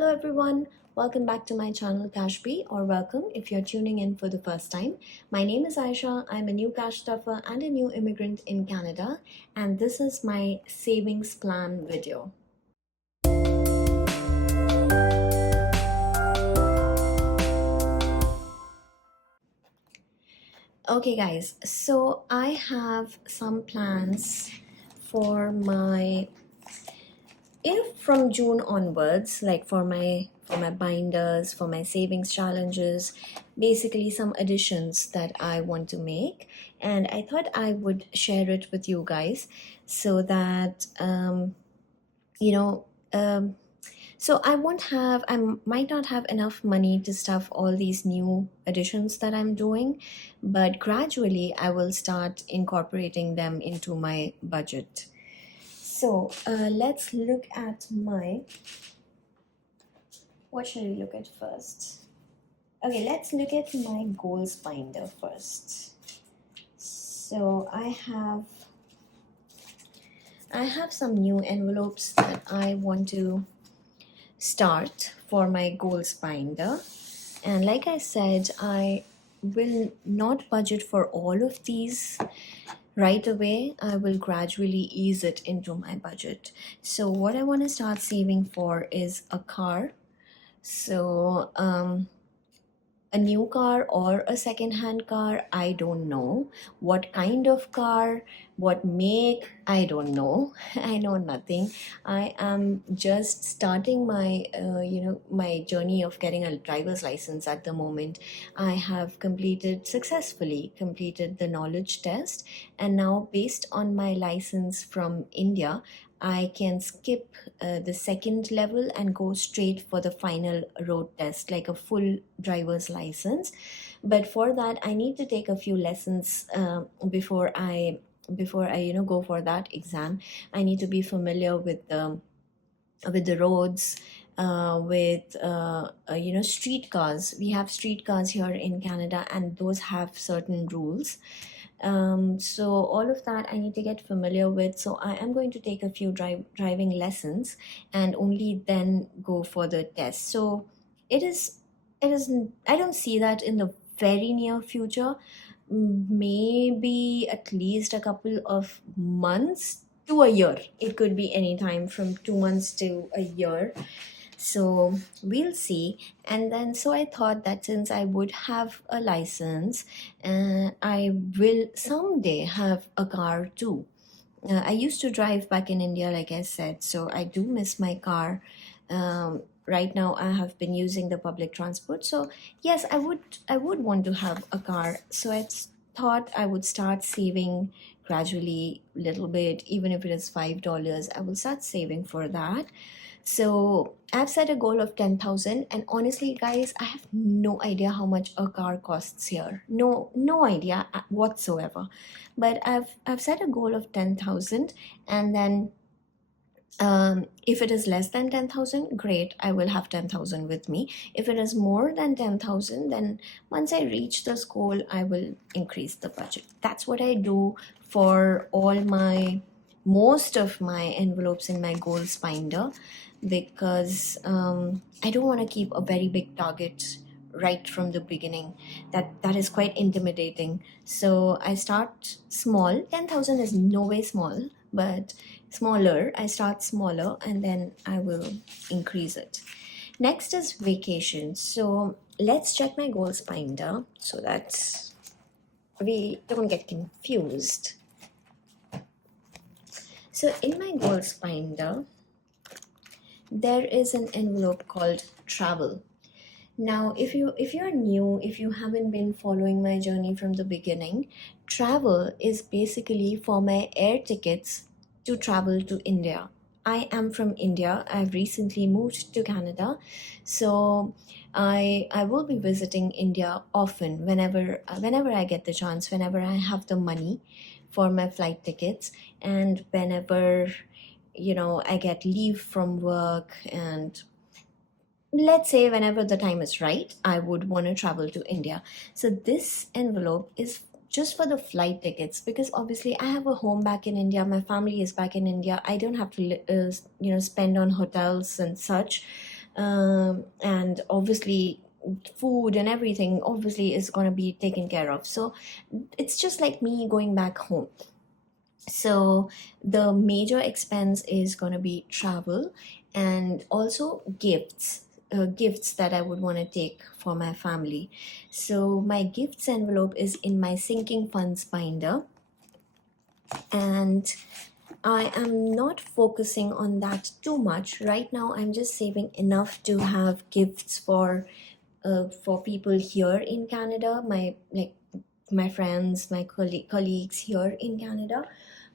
Hello everyone, welcome back to my channel CashBee, or welcome if you're tuning in for the first time. My name is Aisha, I'm a new cash stuffer and a new immigrant in Canada, and this is my savings plan video. Okay guys, so I have some plans for my from June onwards, like for my binders, for my savings challenges, basically some additions that I want to make, and I thought I would share it with you guys so that you know so I might not have enough money to stuff all these new additions that I'm doing, but gradually I will start incorporating them into my budget. So let's look at what should we look at first? Okay, let's look at my goals binder first. So I have some new envelopes that I want to start for my goals binder. And like I said, I will not budget for all of these right away. I will gradually ease it into my budget. So what I want to start saving for is a car. So a new car or a second-hand car, I don't know. What kind of car, what make, I don't know. I know nothing. I am just starting my my journey of getting a driver's license at the moment. I have successfully completed the knowledge test, and now based on my license from India, I can skip the second level and go straight for the final road test, like a full driver's license. But for that, I need to take a few lessons before I go for that exam. I need to be familiar with the roads, with street cars. We have street cars here in Canada, and those have certain rules. So all of that I need to get familiar with. So I am going to take a few driving lessons and only then go for the test. So it is I don't see that in the very near future. Maybe at least a couple of months to a year. It could be any time from 2 months to a year, so we'll see. And then so I thought that since I would have a license, I will someday have a car too. I used to drive back in India, like I said, so I do miss my car. Right now I have been using the public transport, so yes, I would want to have a car. So I thought I would start saving gradually, little bit, even if it is $5, I will start saving for that. So I've set a goal of 10,000, and honestly guys, I have no idea how much a car costs here. No idea whatsoever. But I've set a goal of 10,000, and then if it is less than 10,000, great, I will have 10,000 with me. If it is more than 10,000, then once I reach this goal, I will increase the budget. That's what I do for most of my envelopes in my goals binder, because I don't want to keep a very big target right from the beginning. That is quite intimidating. So I start small. 10,000 is no way small, but smaller. I start smaller and then I will increase it. Next is vacation. So let's check my goals binder so that we don't get confused. So in my goals binder, there is an envelope called travel. Now, if you're new, if you haven't been following my journey from the beginning, travel is basically for my air tickets to travel to India. I am from India. I've recently moved to Canada, so I will be visiting India often whenever I get the chance, whenever I have the money for my flight tickets, and whenever I get leave from work, and let's say whenever the time is right, I would want to travel to India. So this envelope is just for the flight tickets, because obviously I have a home back in India, my family is back in India. I don't have to spend on hotels and such. and obviously food and everything obviously is going to be taken care of. So it's just like me going back home. So the major expense is going to be travel and also gifts that I would want to take for my family. So my gifts envelope is in my sinking funds binder, and I am not focusing on that too much right now. I'm just saving enough to have gifts for people here in Canada, my friends, my colleagues here in Canada.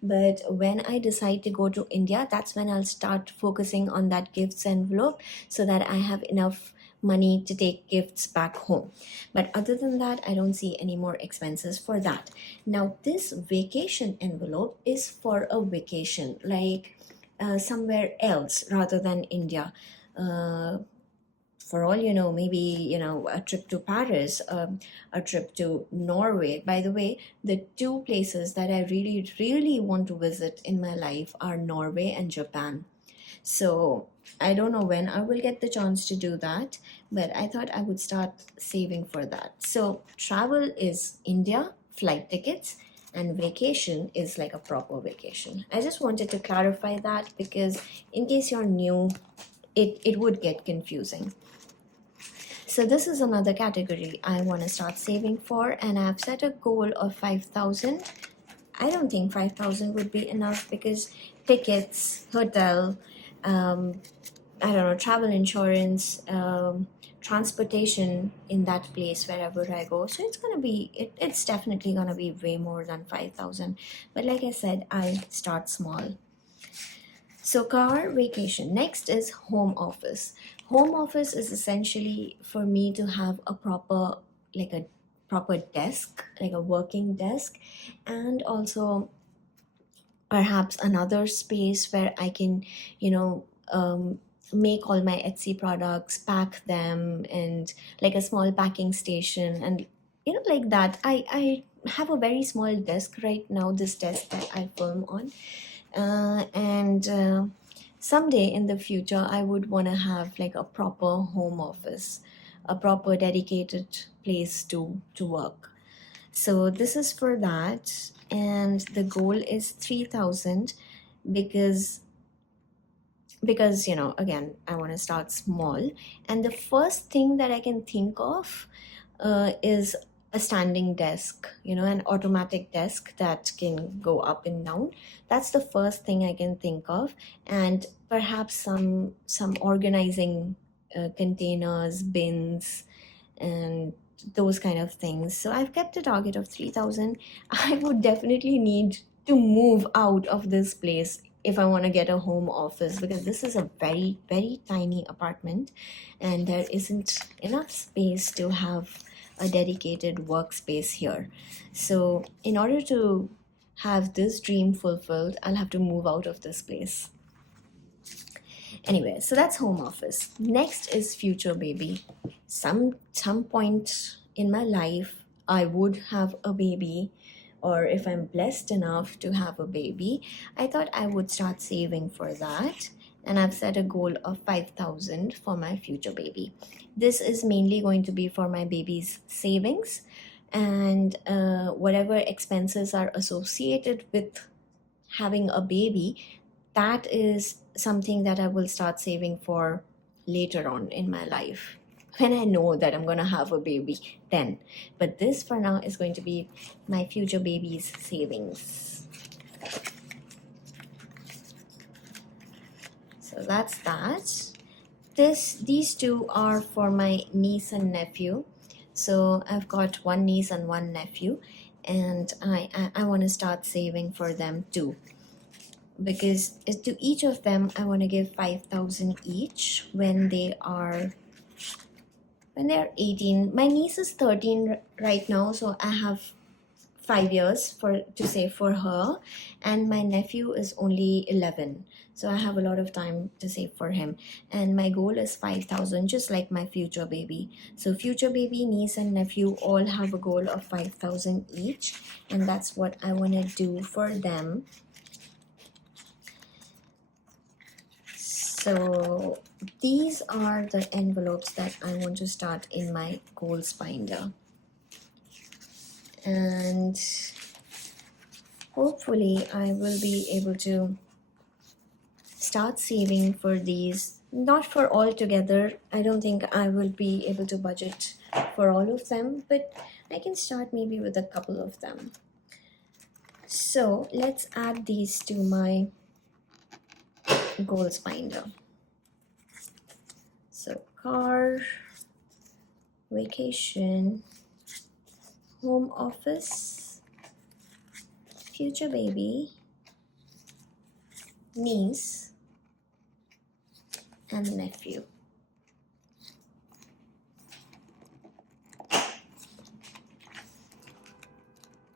But when I decide to go to India, that's when I'll start focusing on that gifts envelope so that I have enough money to take gifts back home. But other than that, I don't see any more expenses for that. Now, this vacation envelope is for a vacation, like somewhere else rather than India. Uh, for all you know, maybe a trip to Paris, a trip to Norway. By the way, the two places that I really really want to visit in my life are Norway and Japan. So I don't know when I will get the chance to do that, but I thought I would start saving for that. So travel is India, flight tickets, and vacation is like a proper vacation. I just wanted to clarify that because in case you're new, it would get confusing. So this is another category I want to start saving for, and I've set a goal of 5,000. I don't think 5,000 would be enough because tickets, hotel, I don't know, travel insurance, transportation in that place wherever I go. So it's gonna be it's definitely gonna be way more than 5,000. But like I said, I start small. So car, vacation. Next is home office. Home office is essentially for me to have a proper desk, like a working desk, and also perhaps another space where I can, you know, make all my Etsy products, pack them, and like a small packing station, and like that. I have a very small desk right now. This desk that I film on, and someday in the future I would want to have like a proper home office, a proper dedicated place to work. So this is for that, and the goal is 3,000, because again, I want to start small, and the first thing that I can think of is a standing desk, an automatic desk that can go up and down. That's the first thing I can think of, and perhaps some organizing containers, bins, and those kind of things. So I've kept a target of 3,000. I would definitely need to move out of this place if I want to get a home office, because this is a very, very tiny apartment and there isn't enough space to have a dedicated workspace here. So, in order to have this dream fulfilled, I'll have to move out of this place. Anyway, so that's home office. Next is future baby. Some point in my life, I would have a baby, or if I'm blessed enough to have a baby, I thought I would start saving for that. And I've set a goal of 5,000 for my future baby. This is mainly going to be for my baby's savings and whatever expenses are associated with having a baby. That is something that I will start saving for later on in my life when I know that I'm going to have a baby then. But this for now is going to be my future baby's savings. So that's that. These two are for my niece and nephew. So I've got one niece and one nephew, and I want to start saving for them too, because to each of them I want to give 5,000 each when they're 18. My niece is 13 right now, so I have 5 years to save for her, and my nephew is only 11, so I have a lot of time to save for him. And my goal is 5,000, just like my future baby. So future baby, niece, and nephew all have a goal of 5,000 each, and that's what I want to do for them. So these are the envelopes that I want to start in my goals binder. And hopefully I will be able to start saving for these. Not for all together. I don't think I will be able to budget for all of them, but I can start maybe with a couple of them. So let's add these to my goals binder. So car, vacation, home office, future baby, niece, and nephew.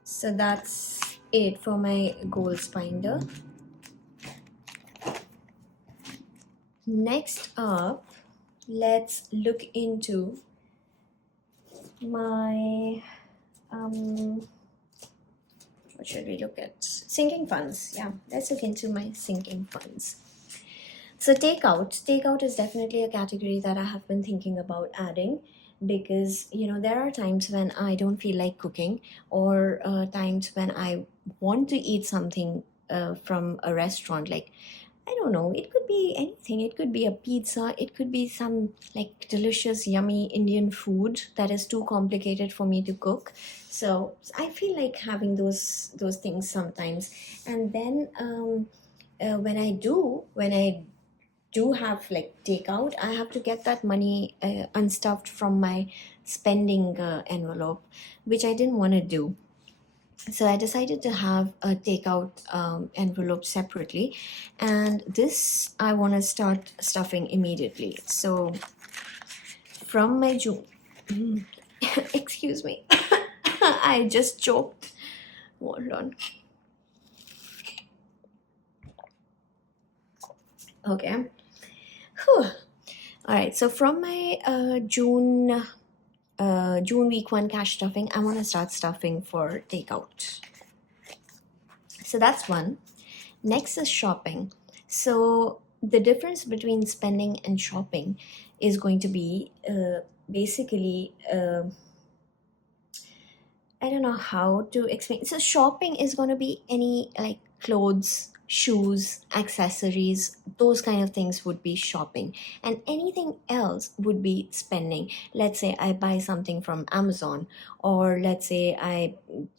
So that's it for my goals binder. Next up, let's look into my what should we look at? Sinking funds. Yeah, let's look into my sinking funds. So takeout is definitely a category that I have been thinking about adding, because there are times when I don't feel like cooking, or times when I want to eat something from a restaurant. Like, I don't know, it could be anything. It could be a pizza, it could be some like delicious yummy Indian food that is too complicated for me to cook. So I feel like having those things sometimes. And then when I do have like takeout, I have to get that money unstuffed from my spending envelope, which I didn't want to do. So I decided to have a takeout envelope separately, and this I want to start stuffing immediately. So from my June, excuse me, I just choked. Hold on. Okay. Whew. All right. So from my June week 1 cash stuffing, I want to start stuffing for takeout. So that's one. Next is shopping. So the difference between spending and shopping is going to be basically I don't know how to explain. So shopping is going to be any like clothes, shoes, accessories, those kind of things would be shopping. And anything else would be spending. Let's say I buy something from Amazon, or let's say I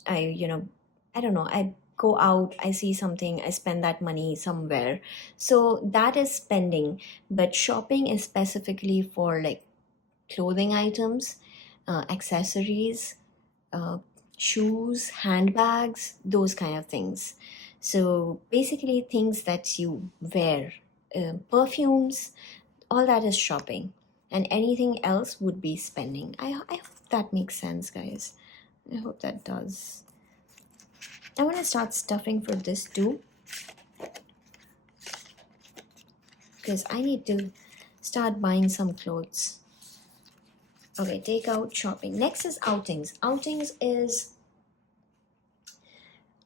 don't know, I go out, I see something, I spend that money somewhere. So that is spending. But shopping is specifically for like clothing items, accessories, uh, shoes, handbags, those kind of things. So basically, things that you wear, perfumes, all that is shopping, and anything else would be spending. I hope that makes sense, guys. I hope that does. I want to start stuffing for this too, because I need to start buying some clothes. Okay, takeout, shopping. Next is outings. Outings is,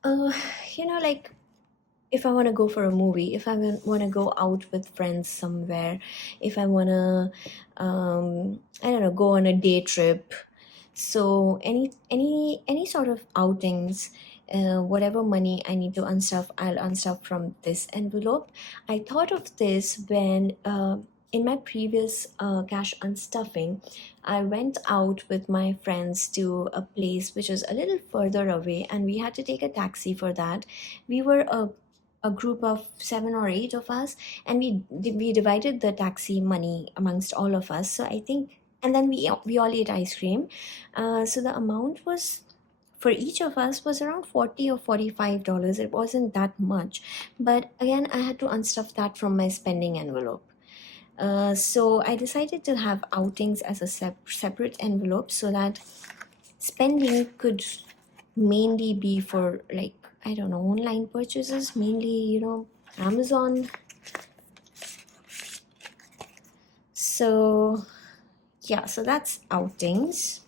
uh, like if I want to go for a movie, if I want to go out with friends somewhere, if I want to, I don't know, go on a day trip. So any sort of outings, whatever money I need to unstuff, I'll unstuff from this envelope. I thought of this when in my previous cash unstuffing, I went out with my friends to a place which was a little further away, and we had to take a taxi for that. We were a group of 7 or 8 of us, and we divided the taxi money amongst all of us. So I think, and then we all ate ice cream. So the amount was, for each of us, was around $40 or $45. It wasn't that much, but again I had to unstuff that from my spending envelope. So I decided to have outings as a separate envelope, so that spending could mainly be for, like, I don't know, online purchases, mainly, Amazon. So yeah, so that's outings.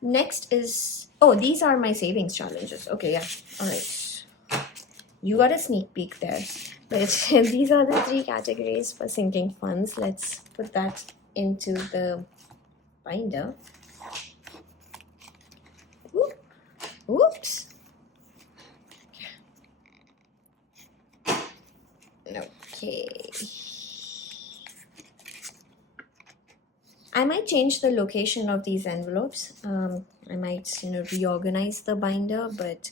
Next is, oh, these are my savings challenges. Okay, yeah, all right. You got a sneak peek there. But these are the three categories for sinking funds. Let's put that into the binder. Oop. Oops. Okay. I might change the location of these envelopes. I might, reorganize the binder, but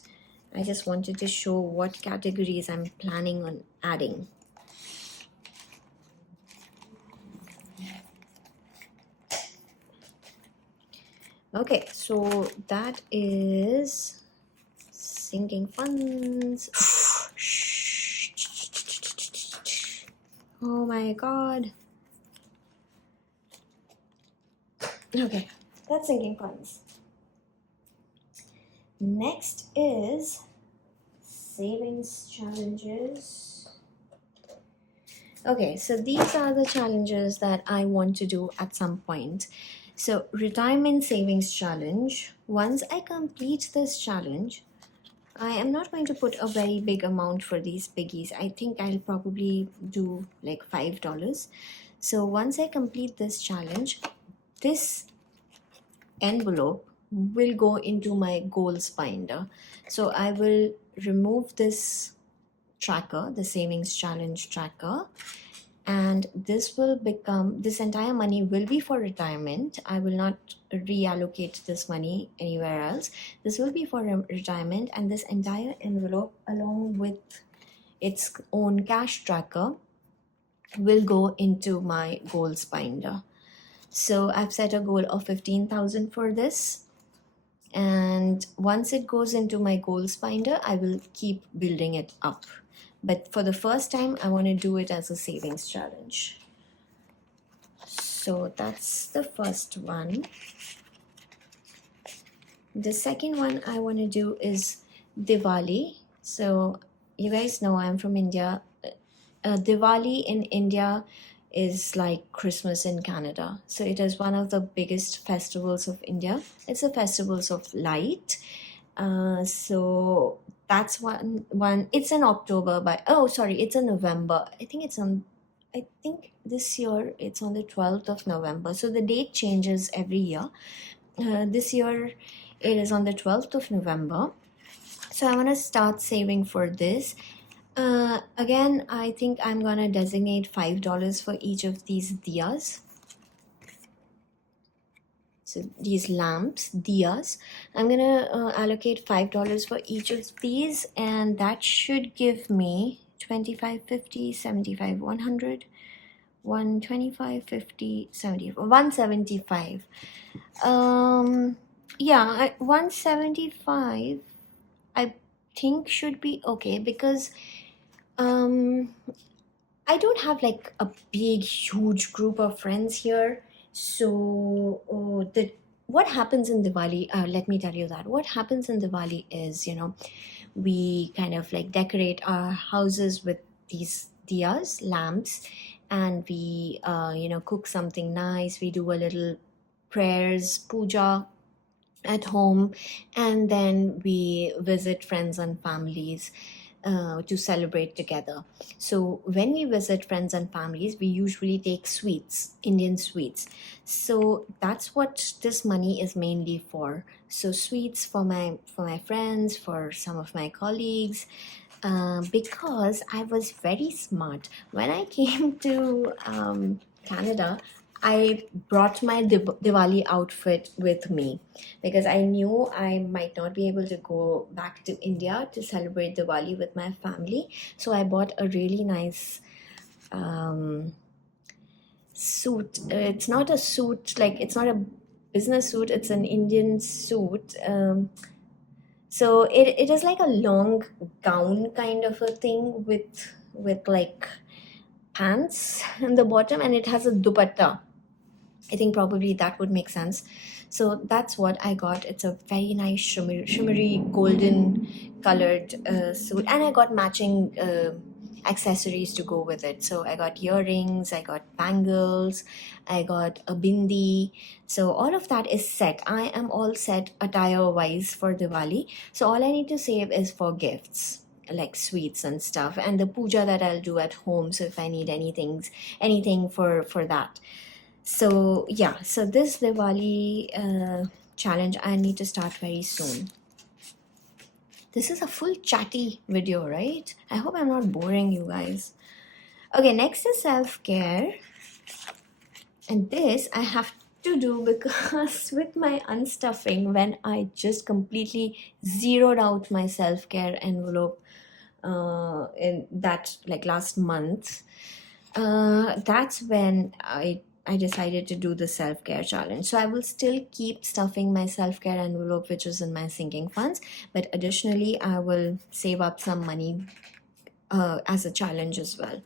I just wanted to show what categories I'm planning on adding. Okay, so that is sinking funds. Oh my god. Okay, that's sinking funds. Next is savings challenges. Okay, so these are the challenges that I want to do at some point. So, retirement savings challenge. Once I complete this challenge, I am not going to put a very big amount for these biggies. I think I'll probably do like $5. So, once I complete this challenge, this envelope will go into my goals binder. So, I will remove this tracker, the savings challenge tracker, and this entire money will be for retirement. I will not reallocate this money anywhere else. This will be for retirement, and this entire envelope, along with its own cash tracker, will go into my goals binder. So I've set a goal of 15,000 for this, and once it goes into my goals binder, I will keep building it up. But for the first time, I want to do it as a savings challenge. So that's the first one. The second one I want to do is Diwali. So you guys know I'm from India. Diwali in India is like Christmas in Canada. So it is one of the biggest festivals of India. It's a festivals of light. So that's one. It's in October, it's in November. I think this year it's on the 12th of November. So the date changes every year. This year it is on the 12th of November. So I want to start saving for this. Again, I think I'm gonna designate $5 for each of these diyas. So these lamps, diyas, I'm gonna allocate $5 for each of these, and that should give me 25, 50, 75, 100, 125, 50, 70, 175. Yeah, 175 I think should be okay, because I don't have like a big, huge group of friends here. So, what happens in Diwali? Let me tell you that. What happens in Diwali is, we kind of like decorate our houses with these diyas, lamps, and we, cook something nice. We do a little prayers, puja at home, and then we visit friends and families to celebrate together. So when we visit friends and families, we usually take sweets, Indian sweets. So that's what this money is mainly for. So sweets for my friends, for some of my colleagues, because I was very smart. When I came to Canada, I brought my Diwali outfit with me, because I knew I might not be able to go back to India to celebrate Diwali with my family. So I bought a really nice suit. It's not a suit, like it's not a business suit, it's an Indian suit. So it is like a long gown kind of a thing with like pants in the bottom, and it has a dupatta. I think probably that would make sense. So that's what I got. It's a very nice shimmery golden colored suit, and I got matching accessories to go with it. So I got earrings, I got bangles, I got a bindi. So all of that is set. I am all set attire wise for Diwali. So all I need to save is for gifts. like sweets and stuff, and the puja that I'll do at home. So if I need anything for that. So yeah, so this Diwali challenge I need to start very soon. This is a full chatty video, right? I hope I'm not boring you guys. Okay, next is self-care. And this I have to do because with my unstuffing, when I just completely zeroed out my self-care envelope in that like last month, that's when I decided to do the self-care challenge. So I will still keep stuffing my self-care envelope, which is in my sinking funds, but additionally I will save up some money as a challenge as well,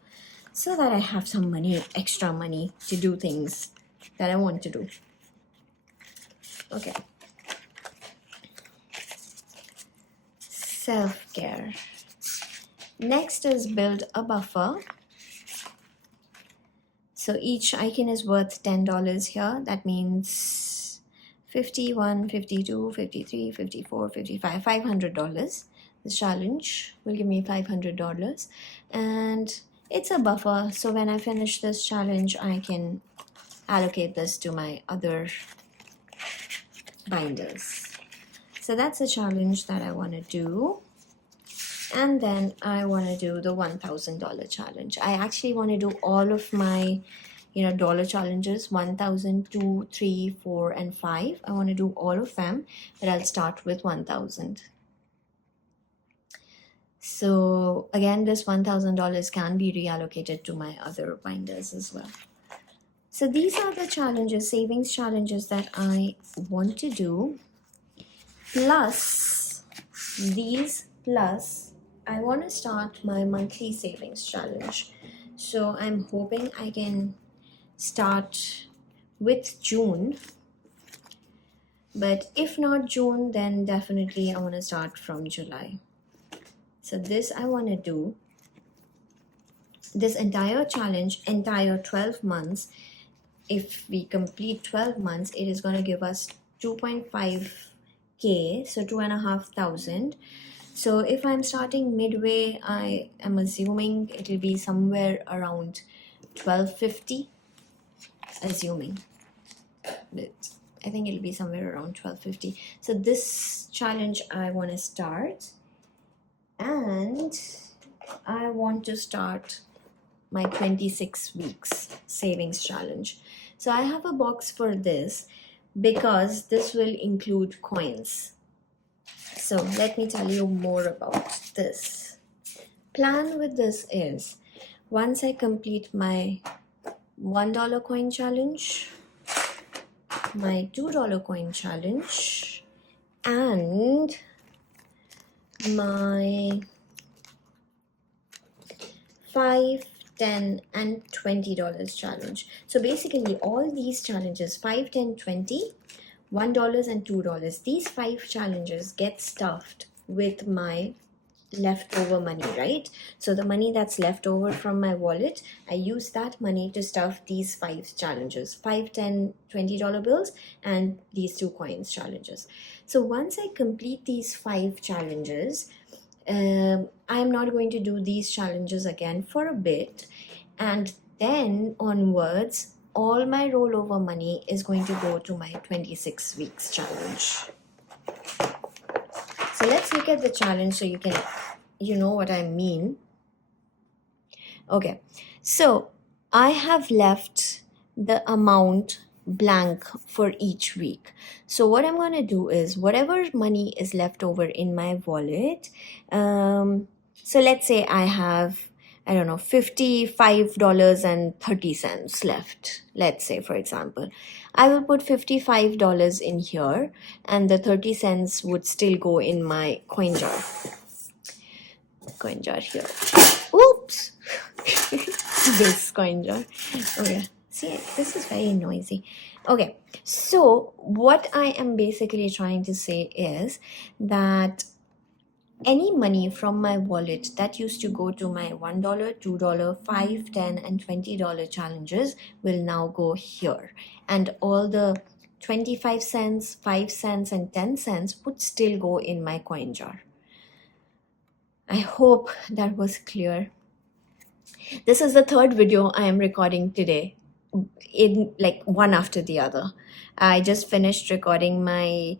so that I have some money, extra money to do things that I want to do. Okay. Self-care. Next is build a buffer. So each icon is worth $10 here. That means 51, 52, 53, 54, 55, $500. This challenge will give me $500. And it's a buffer. So when I finish this challenge, I can allocate this to my other binders. So that's a challenge that I want to do. And then I want to do the $1,000 challenge. I actually want to do all of my dollar challenges, 1,000, 2, 3, 4, and 5. I want to do all of them, but I'll start with 1,000. So again, this $1,000 can be reallocated to my other binders as well. So these are the challenges, savings challenges that I want to do. Plus I want to start my monthly savings challenge. So I'm hoping I can start with June. But if not June, then definitely I want to start from July. So this I want to do. This entire challenge, entire 12 months, if we complete 12 months, it is going to give us 2.5K, so 2,500. So if I'm starting midway, I am assuming it will be somewhere around 1,250, assuming. But I think it'll be somewhere around 1,250. So this challenge I want to start, and I want to start my 26 weeks savings challenge. So I have a box for this because this will include coins. So let me tell you more about this. Plan with this is, once I complete my $1 coin challenge, my $2 coin challenge, and my 5, 10, and $20 challenge. So basically all these challenges, 5, 10, 20, $1 and $2, these 5 challenges get stuffed with my leftover money, right? So the money that's left over from my wallet, I use that money to stuff these 5 challenges, 5, 10, $20 bills, and these 2 coins challenges. So once I complete these 5 challenges, I'm not going to do these challenges again for a bit, and then onwards all my rollover money is going to go to my 26 weeks challenge. So let's look at the challenge so you know what I mean. Okay, so I have left the amount blank for each week. So what I'm going to do is, whatever money is left over in my wallet, so let's say I have, I don't know, $55.30 left. Let's say, for example, I will put $55 in here, and the 30 cents would still go in my coin jar. Coin jar here. Oops! This coin jar. Okay. See, this is very noisy. Okay. So what I am basically trying to say is that any money from my wallet that used to go to my $1, $2, $5, $10, and $20 challenges will now go here. And all the 25 cents, 5 cents, and 10 cents would still go in my coin jar. I hope that was clear. This is the third video I am recording today, in like one after the other. I just finished recording my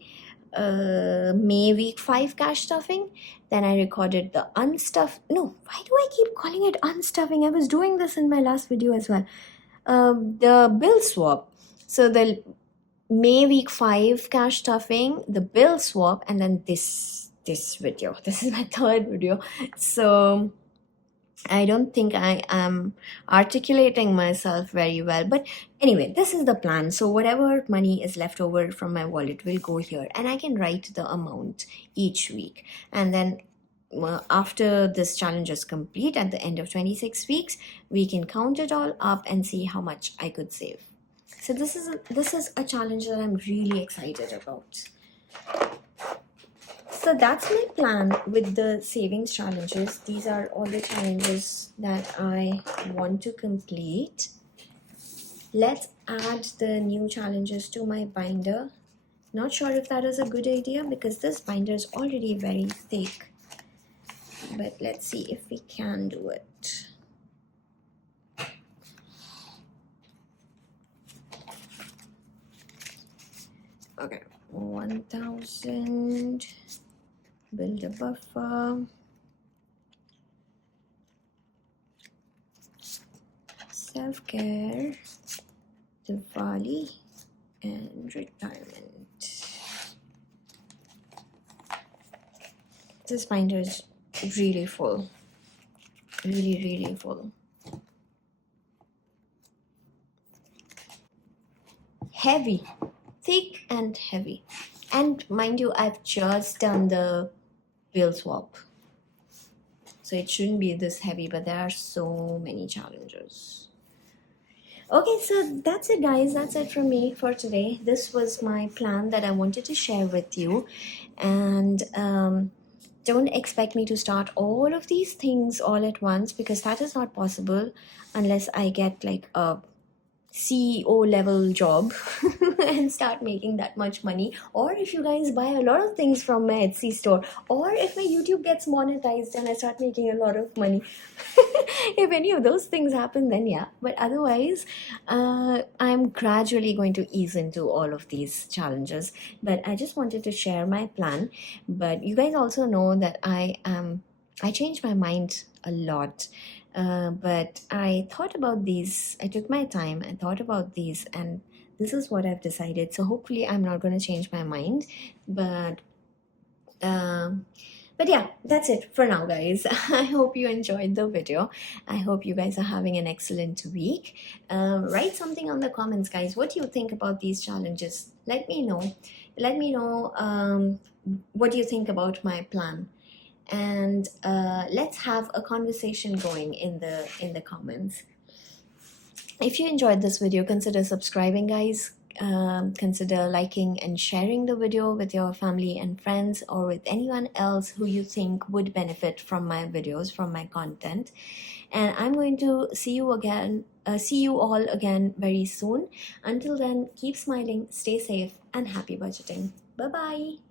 May week 5 cash stuffing. Then I recorded the unstuff. No, why do I keep calling it unstuffing? I was doing this in my last video as well. The bill swap. So the May week 5 cash stuffing, the bill swap, and then this video. This is my third video. So I don't think I am articulating myself very well. But anyway, this is the plan. So whatever money is left over from my wallet will go here, and I can write the amount each week. And then after this challenge is complete at the end of 26 weeks, we can count it all up and see how much I could save. So this is a challenge that I'm really excited about. So that's my plan with the savings challenges. These are all the challenges that I want to complete. Let's add the new challenges to my binder. Not sure if that is a good idea because this binder is already very thick. But let's see if we can do it. Okay, 1000. Build a buffer. Self-care, Diwali, and retirement. This binder is really full. Really full. Heavy. Thick and heavy. And mind you, I've just done the bill swap. So it shouldn't be this heavy, but there are so many challenges. Okay, so that's it, guys. That's it from me for today. This was my plan that I wanted to share with you. And don't expect me to start all of these things all at once because that is not possible unless I get like a CEO level job and start making that much money, or if you guys buy a lot of things from my Etsy store, or if my YouTube gets monetized and I start making a lot of money. If any of those things happen, then yeah, but otherwise I'm gradually going to ease into all of these challenges. But I just wanted to share my plan. But you guys also know that I change my mind a lot. But I thought about these, I took my time and thought about these, and this is what I've decided. So hopefully I'm not going to change my mind. But yeah, that's it for now, guys. I hope you enjoyed the video. I hope you guys are having an excellent week. Write something on the comments, guys. What do you think about these challenges? Let me know. Let me know what do you think about my plan. And let's have a conversation going in the comments. If you enjoyed this video, consider subscribing, guys. Consider liking and sharing the video with your family and friends, or with anyone else who you think would benefit from my videos, from my content. And I'm going to see you all again very soon. Until then, keep smiling, stay safe, and happy budgeting. Bye bye.